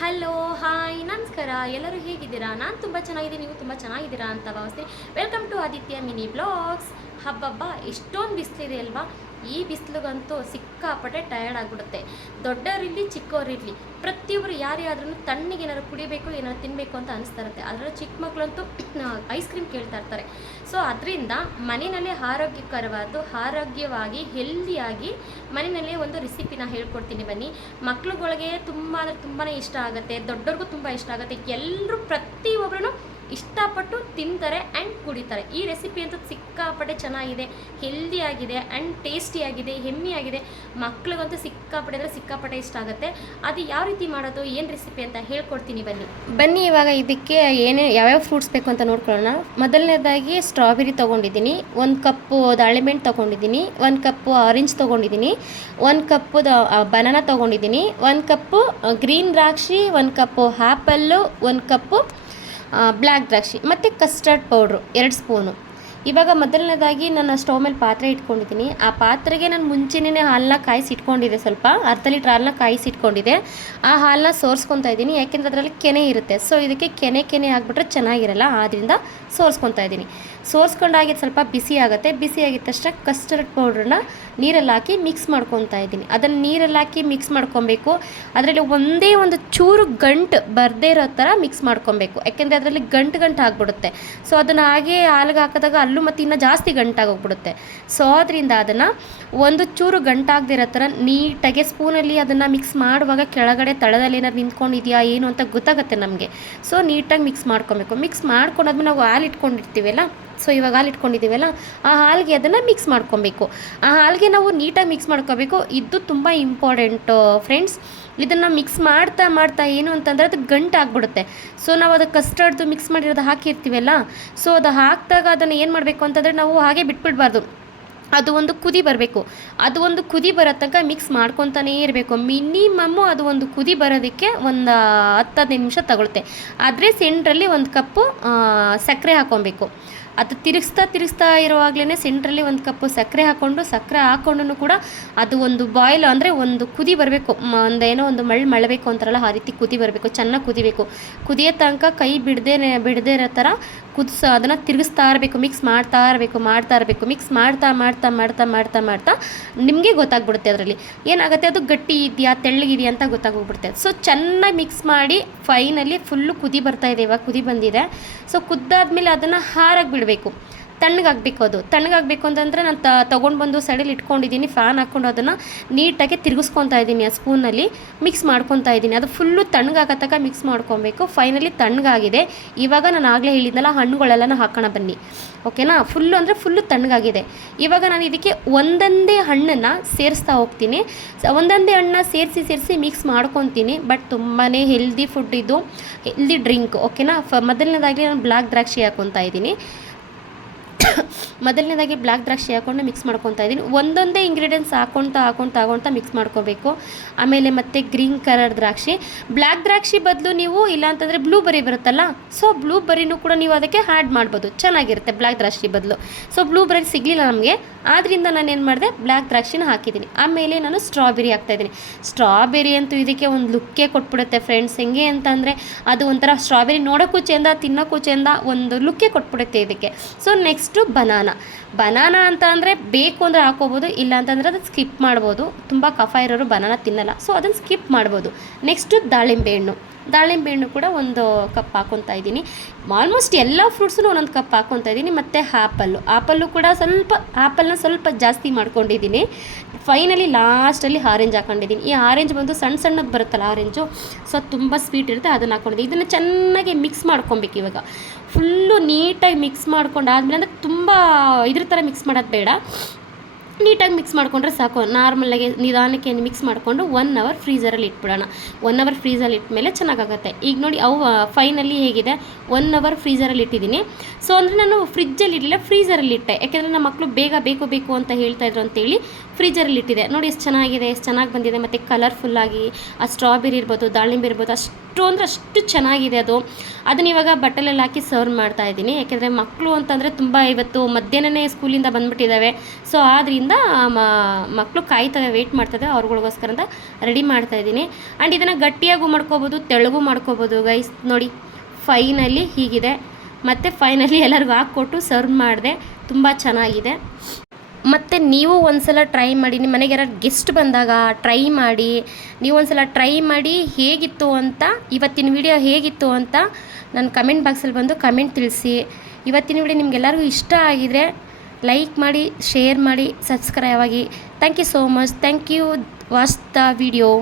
Hello hi ನಮಸ್ಕಾರ. ಎಲ್ಲರೂ ಹೇಗಿದ್ದೀರಾ? ನಾನು ತುಂಬ ಚೆನ್ನಾಗಿದ್ದೀನಿ, ನೀವು ತುಂಬ ಚೆನ್ನಾಗಿದ್ದೀರಾ ಅಂತ ಭಾವಿಸ್ತೀನಿ. Welcome to Aditya mini blogs. ಹಬ್ಬಬ್ಬ ಎಷ್ಟೊಂದು ಬಿಸಿಲಿದೆ ಅಲ್ವಾ? ಈ ಬಿಸಿಲಿಗಂತೂ ಸಿಕ್ಕಾಪಟ್ಟೆ ಟಯರ್ಡ್ ಆಗಿಬಿಡುತ್ತೆ. ದೊಡ್ಡವರಿರಲಿ ಚಿಕ್ಕವರಿರಲಿ ಪ್ರತಿಯೊಬ್ಬರು ಯಾರೇ ಆದ್ರೂ ತಣ್ಣಗೆ ಏನಾದ್ರು ಕುಡಿಬೇಕು, ಏನಾದ್ರು ತಿನ್ನಬೇಕು ಅಂತ ಅನಿಸ್ತಾ ಇರುತ್ತೆ. ಅದರಲ್ಲೂ ಚಿಕ್ಕ ಮಕ್ಕಳಂತೂ ಐಸ್ ಕ್ರೀಮ್ ಕೇಳ್ತಾ ಇರ್ತಾರೆ. ಸೊ ಅದರಿಂದ ಮನೆಯಲ್ಲೇ ಆರೋಗ್ಯವಾಗಿ ಹೆಲ್ದಿಯಾಗಿ ಮನೆಯಲ್ಲೇ ಒಂದು ರೆಸಿಪಿನ ಹೇಳ್ಕೊಡ್ತೀನಿ ಬನ್ನಿ. ಮಕ್ಳುಗಳಿಗೆ ತುಂಬ ಅಂದರೆ ತುಂಬಾ ಇಷ್ಟ ಆಗುತ್ತೆ, ದೊಡ್ಡವ್ರಿಗೂ ತುಂಬ ಇಷ್ಟ ಆಗುತ್ತೆ. ಎಲ್ಲರೂ ಪ್ರತಿಯೊಬ್ಬರೂ ಇಷ್ಟಪಟ್ಟು ತಿಂತಾರೆ ಆ್ಯಂಡ್ ಕುಡಿತಾರೆ. ಈ ರೆಸಿಪಿ ಅಂತೂ ಸಿಕ್ಕಾಪಟ್ಟೆ ಚೆನ್ನಾಗಿದೆ, ಹೆಲ್ದಿಯಾಗಿದೆ ಆ್ಯಂಡ್ ಟೇಸ್ಟಿಯಾಗಿದೆ, ಹೆಮ್ಮಿಯಾಗಿದೆ. ಮಕ್ಳಿಗಂತೂ ಸಿಕ್ಕಾಪಟ್ಟೆ ಇಷ್ಟ ಆಗುತ್ತೆ. ಅದು ಯಾವ ರೀತಿ ಮಾಡೋದು, ಏನು ರೆಸಿಪಿ ಅಂತ ಹೇಳ್ಕೊಡ್ತೀನಿ ಬನ್ನಿ. ಇವಾಗ ಇದಕ್ಕೆ ಯಾವ್ಯಾವ ಫ್ರೂಟ್ಸ್ ಬೇಕು ಅಂತ ನೋಡ್ಕೊಳ್ಳೋಣ. ಮೊದಲನೇದಾಗಿ ಸ್ಟ್ರಾಬೆರಿ ತೊಗೊಂಡಿದ್ದೀನಿ, 1 ಕಪ್ಪು ದಾಳಿಂಬೆಹಣ್ಣು ತೊಗೊಂಡಿದ್ದೀನಿ, 1 ಕಪ್ಪು ಆರೆಂಜ್ ತೊಗೊಂಡಿದ್ದೀನಿ, 1 ಕಪ್ಪು ಬನಾನಾ ತೊಗೊಂಡಿದ್ದೀನಿ, 1 ಕಪ್ಪು ಗ್ರೀನ್ ದ್ರಾಕ್ಷಿ, 1 ಕಪ್ಪು ಆ್ಯಪಲ್ಲು, 1 ಕಪ್ಪು ಬ್ಲ್ಯಾಕ್ ದ್ರಾಕ್ಷಿ ಮತ್ತು ಕಸ್ಟರ್ಡ್ ಪೌಡ್ರು 2 ಸ್ಪೂನು. ಇವಾಗ ಮೊದಲನೇದಾಗಿ ನಾನು ಸ್ಟವ್ ಮೇಲೆ ಪಾತ್ರೆ ಇಟ್ಕೊಂಡಿದ್ದೀನಿ. ಆ ಪಾತ್ರೆಗೆ ನಾನು ಮುಂಚೆನೇ ಹಾಲನ್ನ ಕಾಯಿಸಿಟ್ಕೊಂಡಿದ್ದೆ, ಸ್ವಲ್ಪ ಅರ್ಧ ಲೀಟ್ರ್ ಹಾಲನ್ನ ಕಾಯಿಸಿಟ್ಕೊಂಡಿದ್ದೆ. ಆ ಹಾಲನ್ನ ಸೋರಿಸ್ಕೊತಾ ಇದ್ದೀನಿ, ಯಾಕೆಂದರೆ ಅದರಲ್ಲಿ ಕೆನೆ ಇರುತ್ತೆ. ಸೊ ಇದಕ್ಕೆ ಕೆನೆ ಆಗಿಬಿಟ್ರೆ ಚೆನ್ನಾಗಿರಲ್ಲ, ಆದ್ದರಿಂದ ಸೋರಿಸ್ಕೊತಾ ಇದ್ದೀನಿ. ಸೋರಿಸ್ಕೊಂಡಾಗಿ ಸ್ವಲ್ಪ ಬಿಸಿ ಆಗುತ್ತೆ. ಬಿಸಿ ಆಗಿದ ತಕ್ಷಣ ಕಸ್ಟರ್ಡ್ ಪೌಡ್ರನ್ನ ನೀರಲ್ಲಿ ಹಾಕಿ ಮಿಕ್ಸ್ ಮಾಡ್ಕೊತಾ ಇದ್ದೀನಿ. ಅದನ್ನು ನೀರಲ್ಲಿ ಹಾಕಿ ಮಿಕ್ಸ್ ಮಾಡ್ಕೊಬೇಕು. ಅದರಲ್ಲಿ ಒಂದೇ ಒಂದು ಚೂರು ಗಂಟು ಬರದೇ ಇರೋ ಥರ ಮಿಕ್ಸ್ ಮಾಡ್ಕೊಬೇಕು, ಯಾಕೆಂದರೆ ಅದರಲ್ಲಿ ಗಂಟು ಆಗಿಬಿಡುತ್ತೆ. ಸೊ ಅದನ್ನು ಹಾಗೆ ಹಾಲಿಗೆ ಹಾಕಿದಾಗ ಅಲ್ಲೂ ಮತ್ತು ಇನ್ನೂ ಜಾಸ್ತಿ ಗಂಟಾಗೋಗ್ಬಿಡುತ್ತೆ. ಸೊ ಅದರಿಂದ ಅದನ್ನು ಒಂದು ಚೂರು ಗಂಟಾಗದಿರೋ ಥರ ನೀಟಾಗಿ ಸ್ಪೂನಲ್ಲಿ ಅದನ್ನು ಮಿಕ್ಸ್ ಮಾಡುವಾಗ ಕೆಳಗಡೆ ತಳದಲ್ಲಿ ಏನಾದ್ರು ನಿಂತ್ಕೊಂಡಿದೆಯಾ ಏನು ಅಂತ ಗೊತ್ತಾಗುತ್ತೆ ನಮಗೆ. ಸೊ ನೀಟಾಗಿ ಮಿಕ್ಸ್ ಮಾಡ್ಕೊಬೇಕು. ಮಿಕ್ಸ್ ಮಾಡ್ಕೊಂಡಾದ್ಮೇಲೆ ನಾವು ಹಾಲು ಇಟ್ಕೊಂಡಿರ್ತೀವಲ್ಲ, ಸೊ ಇವಾಗ ಹಾಲು ಇಟ್ಕೊಂಡಿದ್ದೀವಲ್ಲ, ಆ ಹಾಲಿಗೆ ಅದನ್ನು ಮಿಕ್ಸ್ ಮಾಡ್ಕೊಬೇಕು. ಆ ಹಾಲಿಗೆ ನಾವು ನೀಟಾಗಿ ಮಿಕ್ಸ್ ಮಾಡ್ಕೋಬೇಕು. ಇದು ತುಂಬ ಇಂಪಾರ್ಟೆಂಟು ಫ್ರೆಂಡ್ಸ್. ಇದನ್ನು ಮಿಕ್ಸ್ ಮಾಡ್ತಾ ಏನು ಅಂತಂದರೆ ಅದು ಗಂಟು ಆಗಿಬಿಡುತ್ತೆ. ಸೊ ನಾವು ಅದು ಕಸ್ಟರ್ಡ್ದು ಮಿಕ್ಸ್ ಮಾಡಿರೋದು ಹಾಕಿರ್ತೀವಲ್ಲ, ಸೊ ಅದು ಹಾಕಿದಾಗ ಅದನ್ನು ಏನು ಮಾಡಬೇಕು ಅಂತಂದರೆ ನಾವು ಹಾಗೆ ಬಿಟ್ಬಿಡಬಾರ್ದು. ಅದು ಒಂದು ಕುದಿ ಬರಬೇಕು. ಅದು ಒಂದು ಕುದಿ ಬರೋ ತನಕ ಮಿಕ್ಸ್ ಮಾಡ್ಕೊತಾನೇ ಇರಬೇಕು. ಮಿನಿಮಮ್ಮು ಅದು ಒಂದು ಕುದಿ ಬರೋದಕ್ಕೆ ಒಂದು 10-15 ನಿಮಿಷ ತಗೊಳುತ್ತೆ. ಆದರೆ ಸೆಂಟ್ರಲ್ಲಿ 1 ಕಪ್ಪು ಸಕ್ಕರೆ ಹಾಕ್ಕೊಬೇಕು. ಅದು ತಿರುಗಿಸ್ತಾ ಇರುವಾಗಲೇ ಸೆಂಟ್ರಲ್ಲಿ 1 ಕಪ್ಪು ಸಕ್ಕರೆ ಹಾಕ್ಕೊಂಡು ಕೂಡ ಅದು ಒಂದು ಬಾಯ್ಲ್ ಅಂದರೆ ಒಂದು ಕುದಿ ಬರಬೇಕು. ಒಂದು ಮಳ್ಳಬೇಕು ಅಂತಾರಲ್ಲ, ಆ ರೀತಿ ಕುದಿ ಬರಬೇಕು, ಚೆನ್ನಾಗಿ ಕುದಿಬೇಕು. ಕುದಿಯೋ ತನಕ ಕೈ ಬಿಡದೇ ಇರೋ ಥರ ಅದನ್ನು ತಿರುಗಿಸ್ತಾ ಇರಬೇಕು, ಮಿಕ್ಸ್ ಮಾಡ್ತಾ ಇರಬೇಕು. ಮಿಕ್ಸ್ ಮಾಡ್ತಾ ನಿಮಗೆ ಗೊತ್ತಾಗ್ಬಿಡುತ್ತೆ ಅದರಲ್ಲಿ ಏನಾಗುತ್ತೆ, ಅದು ಗಟ್ಟಿ ಇದೆಯಾ ತೆಳ್ಳಗಿದೆಯಾ ಅಂತ ಗೊತ್ತಾಗೋಗ್ಬಿಡುತ್ತೆ. ಸೊ ಚೆನ್ನಾಗಿ ಮಿಕ್ಸ್ ಮಾಡಿ ಫೈನಲಿ ಫುಲ್ಲು ಕುದಿ ಬರ್ತಾ ಇದೆ. ಇವಾಗ ಕುದಿ ಬಂದಿದೆ. ಸೊ ಕುದ್ದಾದ್ಮೇಲೆ ಅದನ್ನು ಹಾರಾಗಿ ಬಿಡಬೇಕು, ತಣ್ಣಗಾಗಬೇಕು. ಅದು ತಣ್ಣಗಾಗಬೇಕು ಅಂತಂದರೆ ನಾನು ತೊಗೊಂಡು ಬಂದು ಸೈಡಲ್ಲಿ ಇಟ್ಕೊಂಡಿದ್ದೀನಿ, ಫ್ಯಾನ್ ಹಾಕ್ಕೊಂಡು ಅದನ್ನು ನೀಟಾಗಿ ತಿರುಗಿಸ್ಕೊತಾ ಇದ್ದೀನಿ. ಆ ಸ್ಪೂನಲ್ಲಿ ಮಿಕ್ಸ್ ಮಾಡ್ಕೊತಾ ಇದ್ದೀನಿ. ಅದು ಫುಲ್ಲು ತಣ್ಣಗಾಗತಕ್ಕ ಮಿಕ್ಸ್ ಮಾಡ್ಕೊಬೇಕು. ಫೈನಲಿ ತಣ್ಣಗಾಗಿದೆ. ಇವಾಗ ನಾನು ಆಗಲೇ ಹೇಳಿದ್ನಲ್ಲ, ಹಣ್ಣುಗಳೆಲ್ಲನೂ ಹಾಕೋಣ ಬನ್ನಿ, ಓಕೆನಾ? ಫುಲ್ಲು ತಣ್ಣಗಾಗಿದೆ. ಇವಾಗ ನಾನು ಇದಕ್ಕೆ ಒಂದೊಂದೇ ಹಣ್ಣನ್ನು ಸೇರಿಸ್ತಾ ಹೋಗ್ತೀನಿ. ಒಂದೊಂದೇ ಹಣ್ಣನ್ನ ಸೇರಿಸಿ ಮಿಕ್ಸ್ ಮಾಡ್ಕೊತೀನಿ. ಬಟ್ ತುಂಬಾ ಹೆಲ್ದಿ ಫುಡ್ ಇದು, ಹೆಲ್ದಿ ಡ್ರಿಂಕ್, ಓಕೆನಾ? ಮೊದಲನೇದಾಗಿ ನಾನು ಬ್ಲ್ಯಾಕ್ ದ್ರಾಕ್ಷಿ ಹಾಕ್ಕೊತಾ ಇದ್ದೀನಿ. ಮೊದಲನೇದಾಗಿ ಬ್ಲ್ಯಾಕ್ ದ್ರಾಕ್ಷಿ ಹಾಕ್ಕೊಂಡು ಮಿಕ್ಸ್ ಮಾಡ್ಕೊತಾ ಇದ್ದೀನಿ. ಒಂದೊಂದೇ ಇಂಗ್ರೀಡಿಯೆಂಟ್ಸ್ ಹಾಕ್ಕೊತಾ ಮಿಕ್ಸ್ ಮಾಡ್ಕೋಬೇಕು. ಆಮೇಲೆ ಮತ್ತು ಗ್ರೀನ್ ಕಲರ್ ದ್ರಾಕ್ಷಿ, ಬ್ಲ್ಯಾಕ್ ದ್ರಾಕ್ಷಿ ಬದಲು ನೀವು ಇಲ್ಲಾಂತಂದರೆ ಬ್ಲೂಬೆರಿ ಬರುತ್ತಲ್ಲ, ಸೊ ಬ್ಲೂಬೆರಿನೂ ಕೂಡ ನೀವು ಅದಕ್ಕೆ ಆ್ಯಡ್ ಮಾಡ್ಬೋದು, ಚೆನ್ನಾಗಿರುತ್ತೆ ಬ್ಲ್ಯಾಕ್ ದ್ರಾಕ್ಷಿ ಬದಲು. ಸೊ ಬ್ಲೂಬೆರಿ ಸಿಗಲಿಲ್ಲ ನಮಗೆ, ಆದ್ದರಿಂದ ನಾನು ಏನು ಮಾಡಿದೆ, ಬ್ಲ್ಯಾಕ್ ದ್ರಾಕ್ಷಿನ ಹಾಕಿದ್ದೀನಿ. ಆಮೇಲೆ ನಾನು ಸ್ಟ್ರಾಬೆರಿ ಹಾಕ್ತಾಯಿದ್ದೀನಿ. ಸ್ಟ್ರಾಬೆರಿ ಅಂತೂ ಇದಕ್ಕೆ ಒಂದು ಲುಕ್ಕೇ ಕೊಟ್ಬಿಡುತ್ತೆ ಫ್ರೆಂಡ್ಸ್. ಹೆಂಗೆ ಅಂತಂದರೆ ಅದು ಒಂಥರ ಸ್ಟ್ರಾಬೆರಿ ನೋಡೋಕ್ಕೂ ಚೆಂದ, ತಿನ್ನೋಕ್ಕೂ ಚೆಂದ, ಒಂದು ಲುಕ್ಕೇ ಕೊಟ್ಬಿಡುತ್ತೆ ಇದಕ್ಕೆ. ಸೊ ನೆಕ್ಸ್ಟು ಬನಾನಾ ಅಂತ ಅಂದರೆ ಬೇಕು ಅಂದರೆ ಹಾಕೋಬೋದು, ಇಲ್ಲ ಅಂತಂದರೆ ಅದು ಸ್ಕಿಪ್ ಮಾಡ್ಬೋದು. ತುಂಬ ಕಫ ಇರೋರು ಬನಾನಾ ತಿನ್ನಲ್ಲ, ಸೊ ಅದನ್ನು ಸ್ಕಿಪ್ ಮಾಡ್ಬೋದು. ನೆಕ್ಸ್ಟು ದಾಳಿಂಬೆ ಹಣ್ಣು ಕೂಡ 1 ಕಪ್ ಹಾಕ್ಕೊತಾ ಇದ್ದೀನಿ. ಆಲ್ಮೋಸ್ಟ್ ಎಲ್ಲ ಫ್ರೂಟ್ಸನ್ನು 1 ಕಪ್ ಹಾಕ್ಕೊತಾ ಇದ್ದೀನಿ. ಮತ್ತು ಆ್ಯಪಲ್ಲು ಕೂಡ ಆ್ಯಪಲ್ನ ಸ್ವಲ್ಪ ಜಾಸ್ತಿ ಮಾಡ್ಕೊಂಡಿದ್ದೀನಿ. ಫೈನಲಿ ಲಾಸ್ಟಲ್ಲಿ ಆರೆಂಜ್ ಹಾಕೊಂಡಿದ್ದೀನಿ. ಈ ಆರೆಂಜ್ ಬಂದು ಸಣ್ಣದು ಬರುತ್ತಲ್ಲ ಆರೆಂಜು, ಸೊ ತುಂಬ ಸ್ವೀಟ್ ಇರುತ್ತೆ, ಅದನ್ನು ಹಾಕ್ಕೊಂಡಿದ್ದೀನಿ. ಇದನ್ನು ಚೆನ್ನಾಗಿ ಮಿಕ್ಸ್ ಮಾಡ್ಕೊಬೇಕು. ಇವಾಗ ಫುಲ್ಲು ನೀಟಾಗಿ ಮಿಕ್ಸ್ ಮಾಡ್ಕೊಂಡಾದ್ಮೇಲೆ ಅಂದರೆ ತುಂಬ ಇದ್ರ ಥರ ಮಿಕ್ಸ್ ಮಾಡೋದು ಬೇಡ, ನೀಟಾಗಿ ಮಿಕ್ಸ್ ಮಾಡಿಕೊಂಡ್ರೆ ಸಾಕು. ನಾರ್ಮಲಾಗಿ ನಿಧಾನಕ್ಕೆ ಮಿಕ್ಸ್ ಮಾಡಿಕೊಂಡು 1 ಅವರ್ ಫ್ರೀಝರಲ್ಲಿ ಇಟ್ಬಿಡೋಣ. 1 ಅವರ್ ಫ್ರೀಝಲ್ಲಿ ಇಟ್ಮೇಲೆ ಚೆನ್ನಾಗಾಗುತ್ತೆ. ಈಗ ನೋಡಿ ಅವು ಫೈನಲಿ ಹೇಗಿದೆ, 1 ಅವರ್ ಫ್ರೀಝರಲ್ಲಿ ಇಟ್ಟಿದ್ದೀನಿ. ಸೊ ಅಂದರೆ ನಾನು ಫ್ರಿಜ್ಜಲ್ಲಿ ಇರಲಿಲ್ಲ, ಫ್ರೀಝರಲ್ಲಿ ಇಟ್ಟೆ, ಯಾಕೆಂದರೆ ನಮ್ಮ ಮಕ್ಕಳು ಬೇಗ ಬೇಕು ಅಂತ ಹೇಳ್ತಾಯಿದ್ರು ಅಂತೇಳಿ ಫ್ರೀಝರಲ್ಲಿ ಇಟ್ಟಿದೆ. ನೋಡಿ ಎಷ್ಟು ಚೆನ್ನಾಗಿದೆ, ಎಷ್ಟು ಚೆನ್ನಾಗಿ ಬಂದಿದೆ. ಮತ್ತು ಕಲರ್ಫುಲ್ಲಾಗಿ ಆ ಸ್ಟ್ರಾಬೆರಿ ಇರ್ಬೋದು, ದಾಳಿಂಬೆ ಇರ್ಬೋದು, ಅಷ್ಟು ಅಂದರೆ ಅಷ್ಟು ಚೆನ್ನಾಗಿದೆ ಅದು. ಅದನ್ನ ಇವಾಗ ಬಟ್ಟಲಲ್ಲಿ ಹಾಕಿ ಸರ್ವ್ ಮಾಡ್ತಾ ಇದ್ದೀನಿ. ಯಾಕೆಂದರೆ ಮಕ್ಕಳು ಅಂತಂದರೆ ತುಂಬ ಇವತ್ತು ಮಧ್ಯಾಹ್ನನೇ ಸ್ಕೂಲಿಂದ ಬಂದುಬಿಟ್ಟಿದ್ದಾವೆ. ಸೊ ಆದ್ದರಿಂದ ಮಕ್ಕಳು ಕಾಯ್ತವೆ, ವೆಯ್ಟ್ ಮಾಡ್ತವೆ, ಅವ್ರುಗಳಿಗೋಸ್ಕರ ಅಂತ ರೆಡಿ ಮಾಡ್ತಾಯಿದ್ದೀನಿ. ಆ್ಯಂಡ್ ಇದನ್ನು ಗಟ್ಟಿಯಾಗೂ ಮಾಡ್ಕೋಬೋದು, ತೆಳ್ಳಗೂ ಮಾಡ್ಕೋಬೋದು ಗೈಸ್. ನೋಡಿ ಫೈನಲಿ ಹೀಗಿದೆ. ಮತ್ತು ಫೈನಲಿ ಎಲ್ಲರಿಗೂ ಹಾಕ್ಕೊಟ್ಟು ಸರ್ವ್ ಮಾಡಿದೆ. ತುಂಬ ಚೆನ್ನಾಗಿದೆ. ಮತ್ತು ನೀವು ಒಂದ್ಸಲ ಟ್ರೈ ಮಾಡಿ, ನಿಮ್ಮ ಮನೆಗೆ ಯಾರು ಗೆಸ್ಟ್ ಬಂದಾಗ ಟ್ರೈ ಮಾಡಿ. ನೀವು ಒಂದ್ಸಲ ಟ್ರೈ ಮಾಡಿ ಹೇಗಿತ್ತು ಅಂತ, ಇವತ್ತಿನ ವಿಡಿಯೋ ಹೇಗಿತ್ತು ಅಂತ ನನ್ನ ಕಮೆಂಟ್ ಬಾಕ್ಸಲ್ಲಿ ಬಂದು ಕಮೆಂಟ್ ತಿಳಿಸಿ. ಇವತ್ತಿನ ವಿಡಿಯೋ ನಿಮಗೆಲ್ಲರಿಗೂ ಇಷ್ಟ ಆಗಿದರೆ ಲೈಕ್ ಮಾಡಿ, ಶೇರ್ ಮಾಡಿ, ಸಬ್ಸ್ಕ್ರೈಬ್ ಆಗಿ. Thank you so much. Thank you. Watch the video.